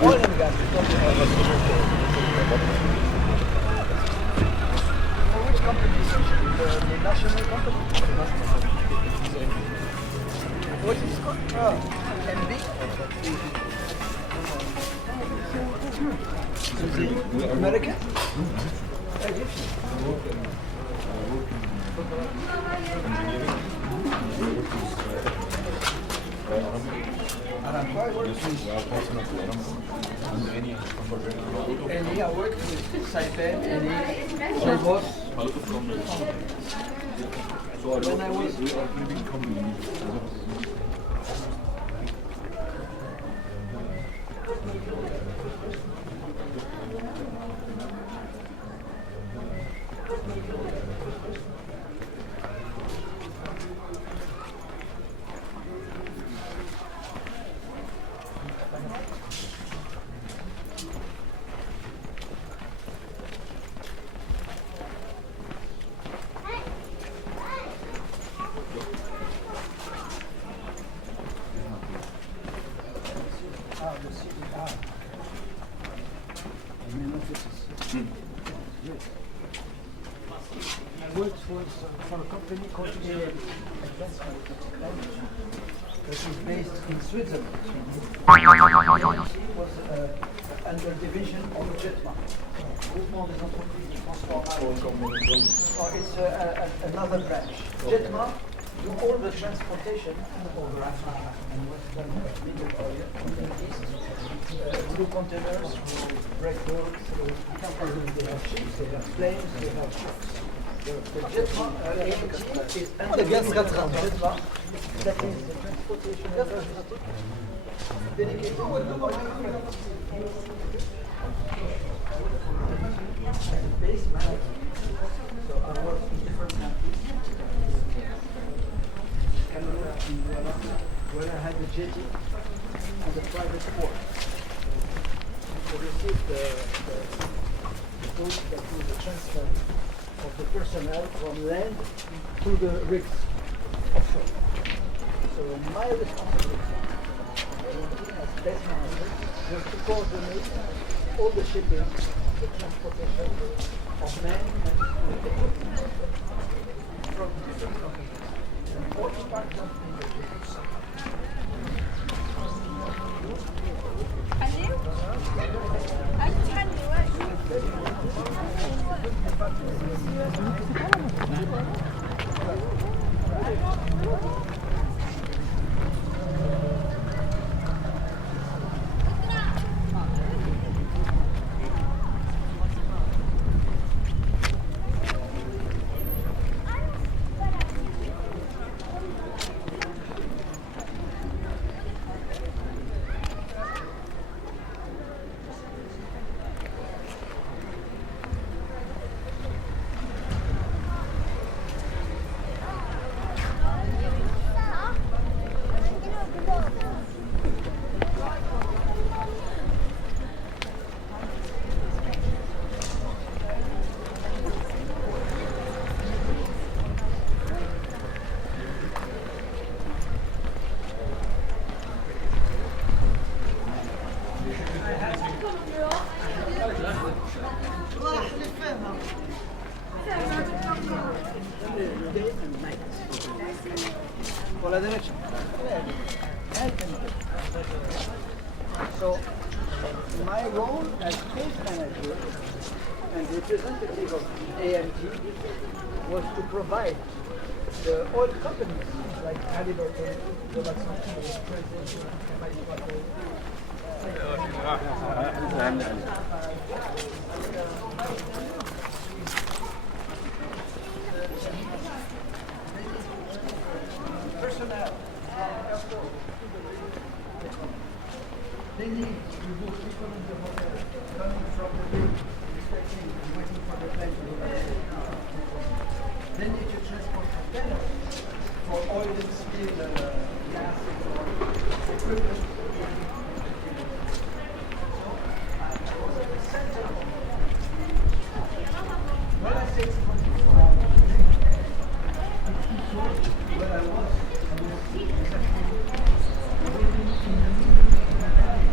Oil and gas. For which company essentially? The national company? What is it called? MB? Is it American? Egyptian? And I worked with Saipem and Sorbos. When I was I worked for a company called Advanced Technology that is based in Switzerland. It was under division of Jetma. Groupement des entreprises de transport aérien. It's another branch. Jetma do all the transportation over Africa and Western Middle Orient, Middle East, through containers, through breakbulks, through companies. They have ships, they have planes, they have ships. The Jetma AMT is under Jetma, that is the transportation of logistics dedicated to oil and base management. So I work in different countries. Canada, in Angola, where I had the jetty and the private port. So we received the boat that was the transfer of the personnel from land to the rigs offshore. So my responsibility as base manager was to coordinate all the shipping, the transportation of men and equipment from different companies. All parts of the por la derecha. So my role as case manager and representative of AMT was to provide the oil companies like Halliburton, personnel they need to remove people in the hotel coming from the room, expecting and waiting for the plane to arrive. They need to transport containers for oil and steel, gas, or equipment. So I was at the center of it. When I say it's 24 hours a day, it's short where I was exactly waiting in the middle of the night.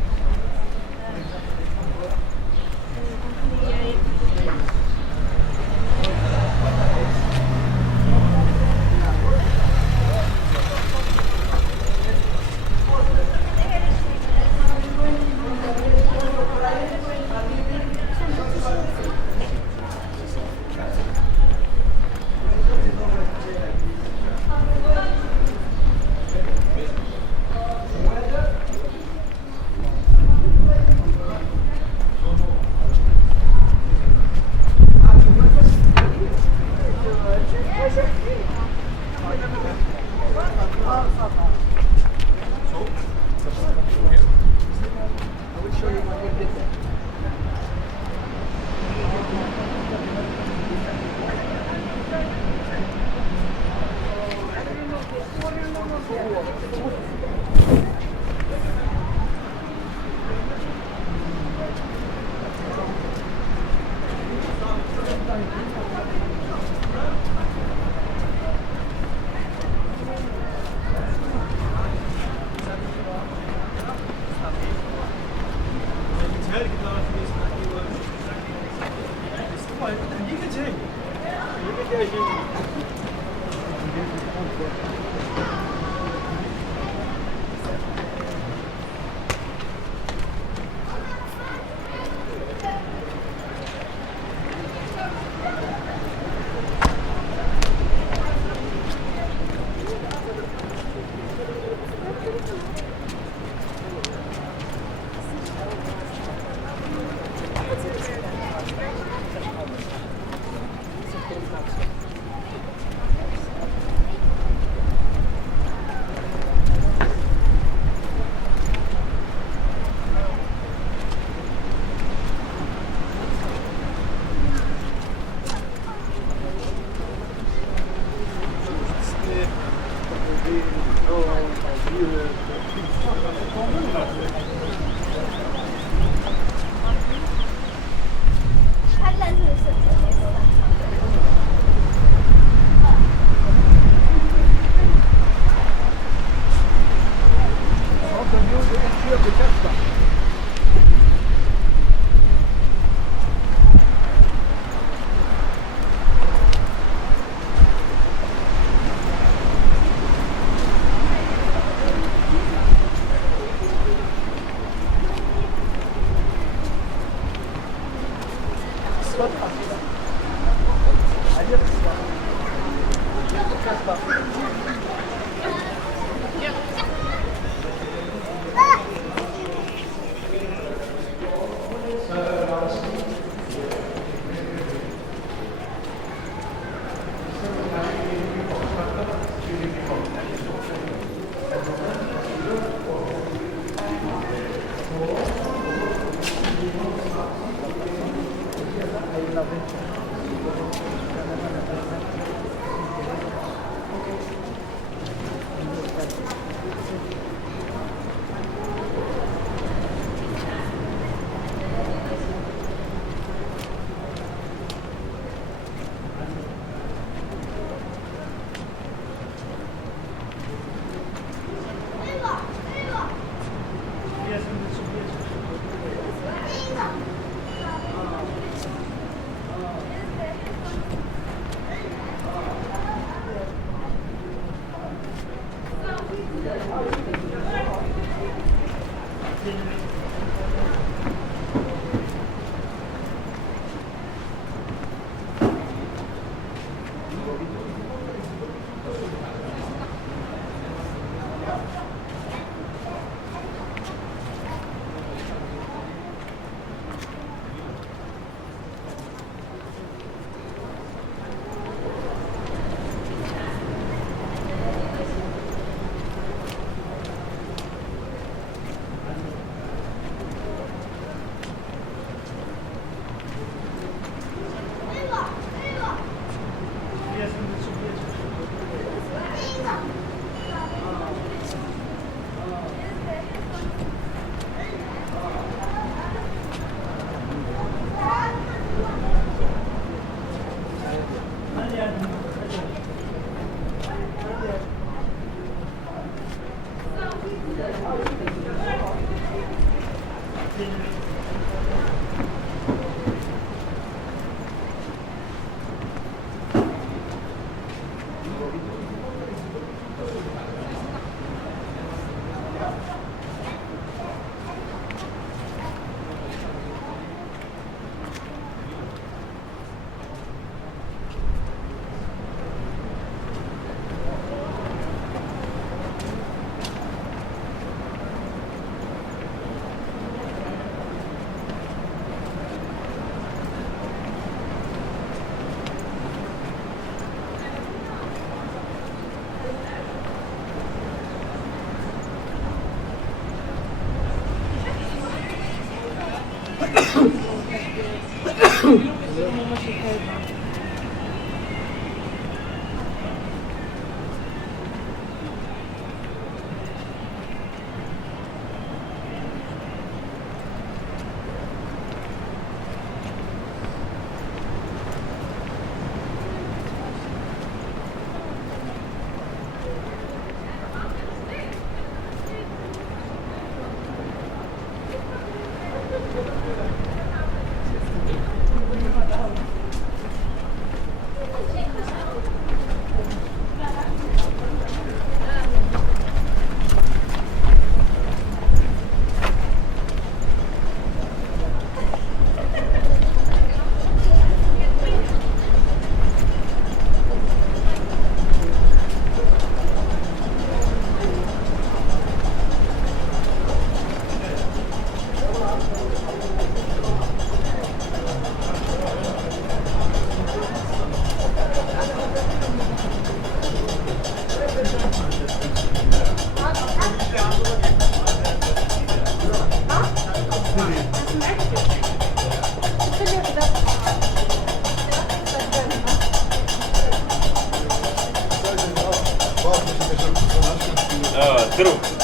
True.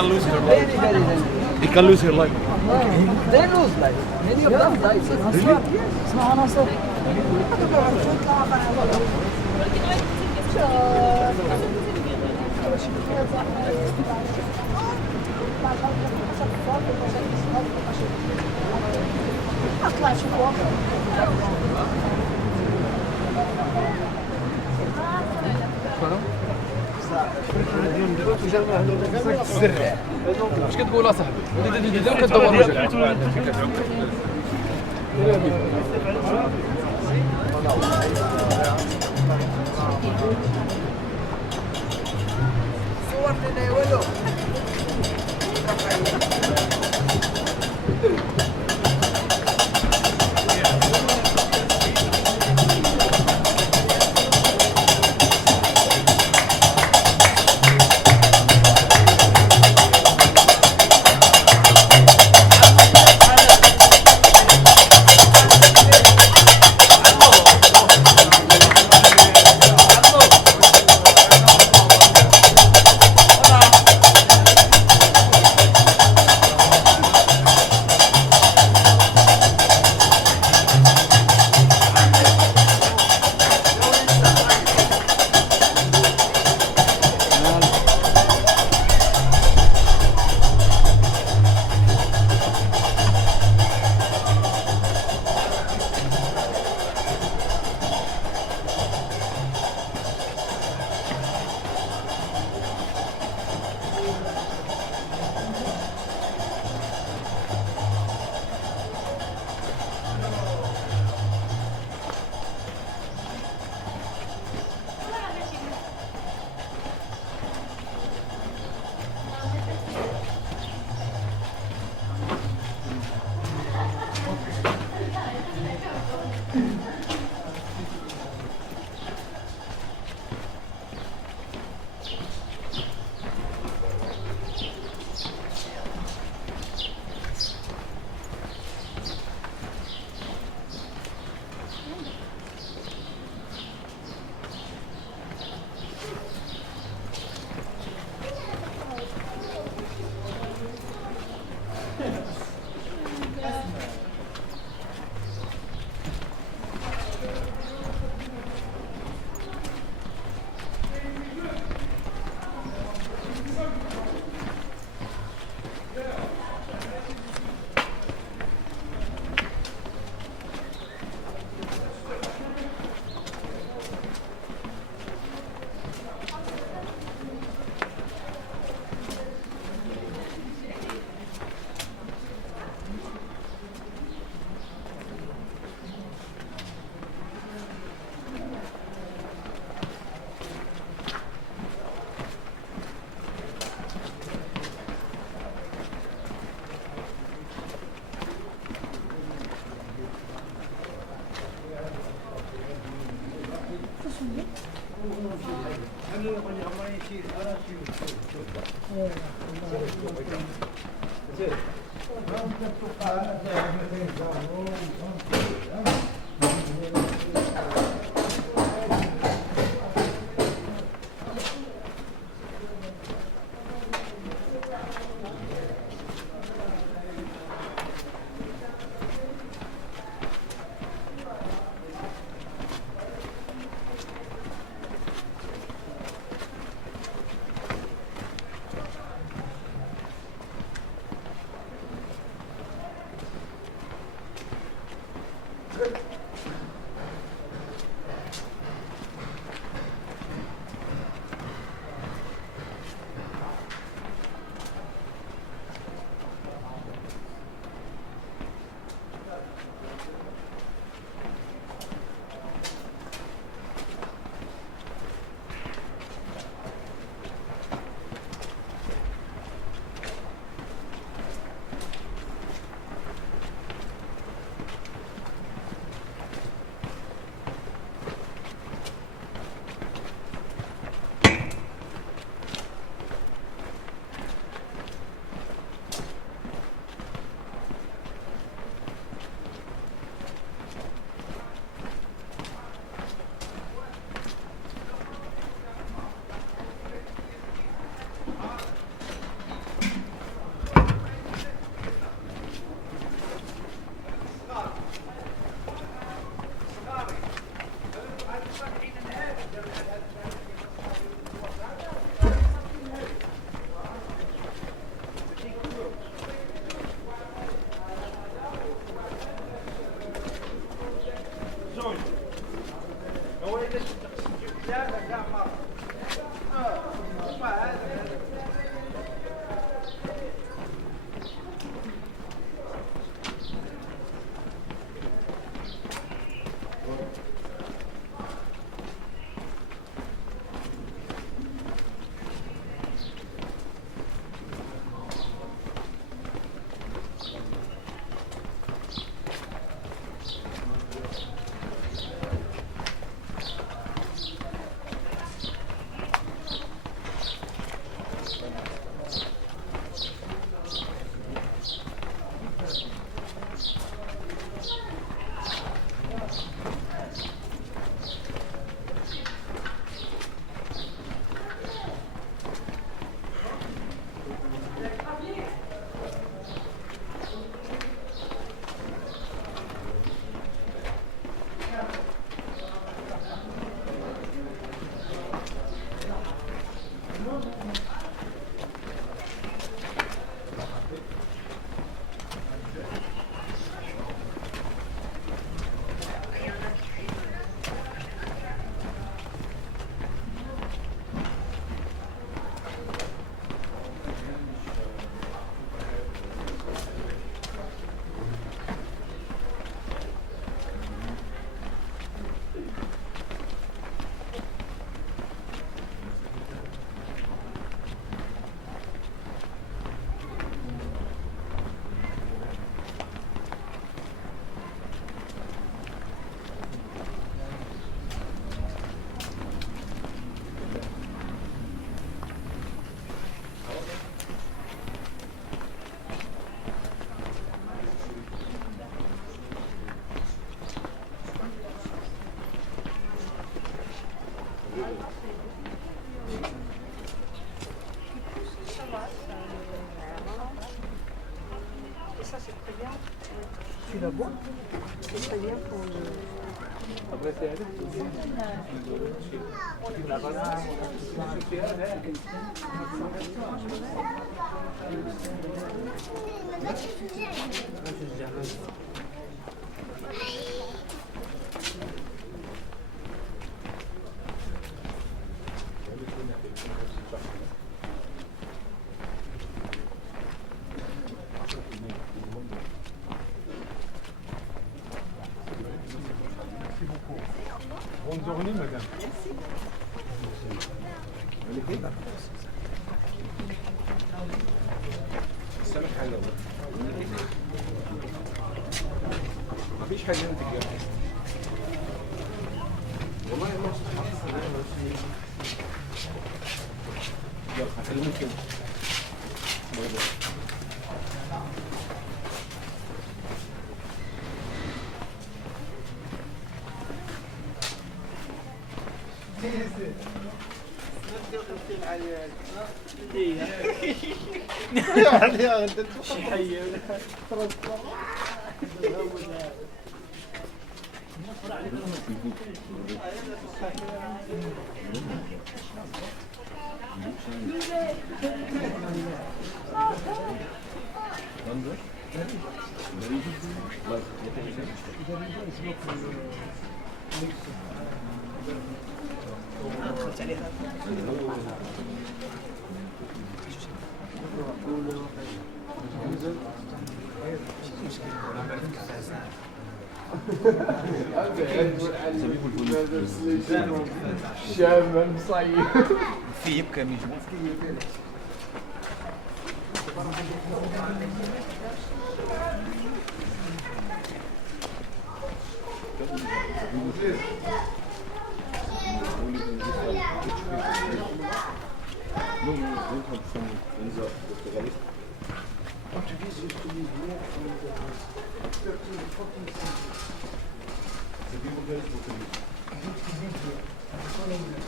can lose your life. He can lose your life. They lose life. Many of them die. اش كتقول اصاحبي؟ دير كدور وجهك. Tu la bois? C'est très bien pour le... Bonne journée, madame. السمك حلو مفيش حاجه انت كده والله ما يلا هكلمك كده شاب مصيف في يبقى مجموع Portuguese used to live here from the 13th, 14th century. Used to live here. Following the,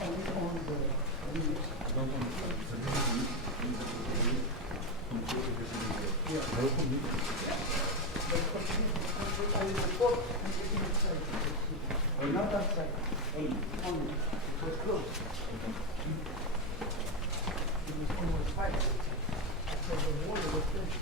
on the village. Yeah. But Portuguese control only the port and the inside. Not outside. Only. It was closed. It was almost 5. So the water was finished.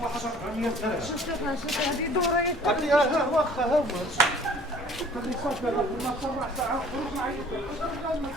شوفها هذه دورة قال ها واخا ها هو قال لي صافي ما صرح ساعه خروج معي ما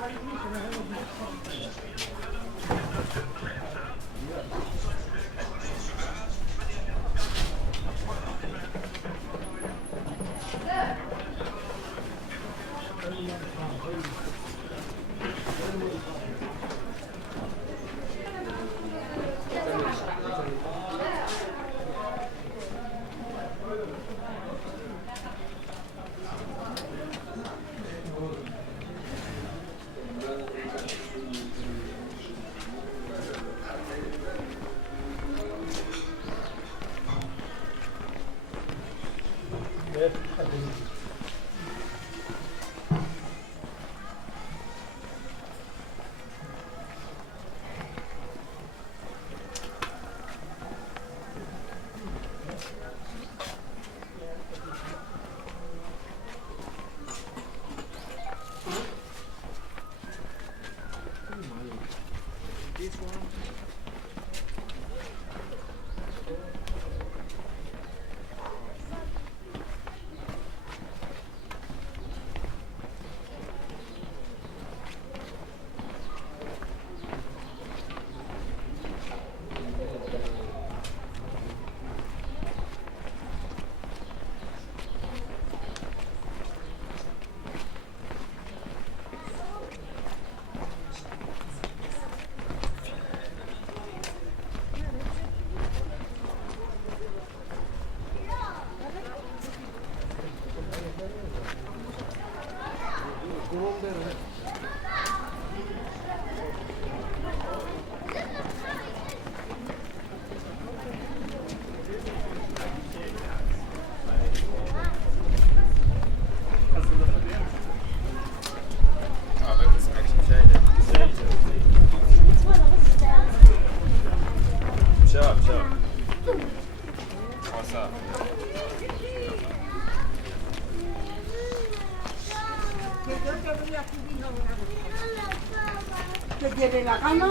¿Qué quiere la cama?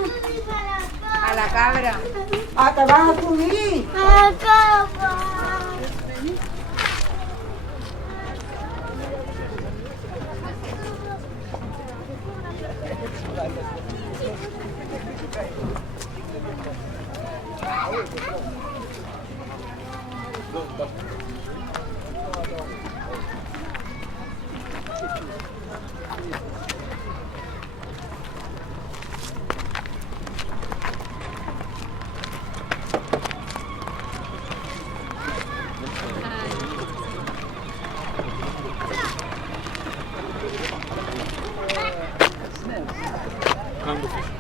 A la cabra. Ah, te vas a subir. Kango fish.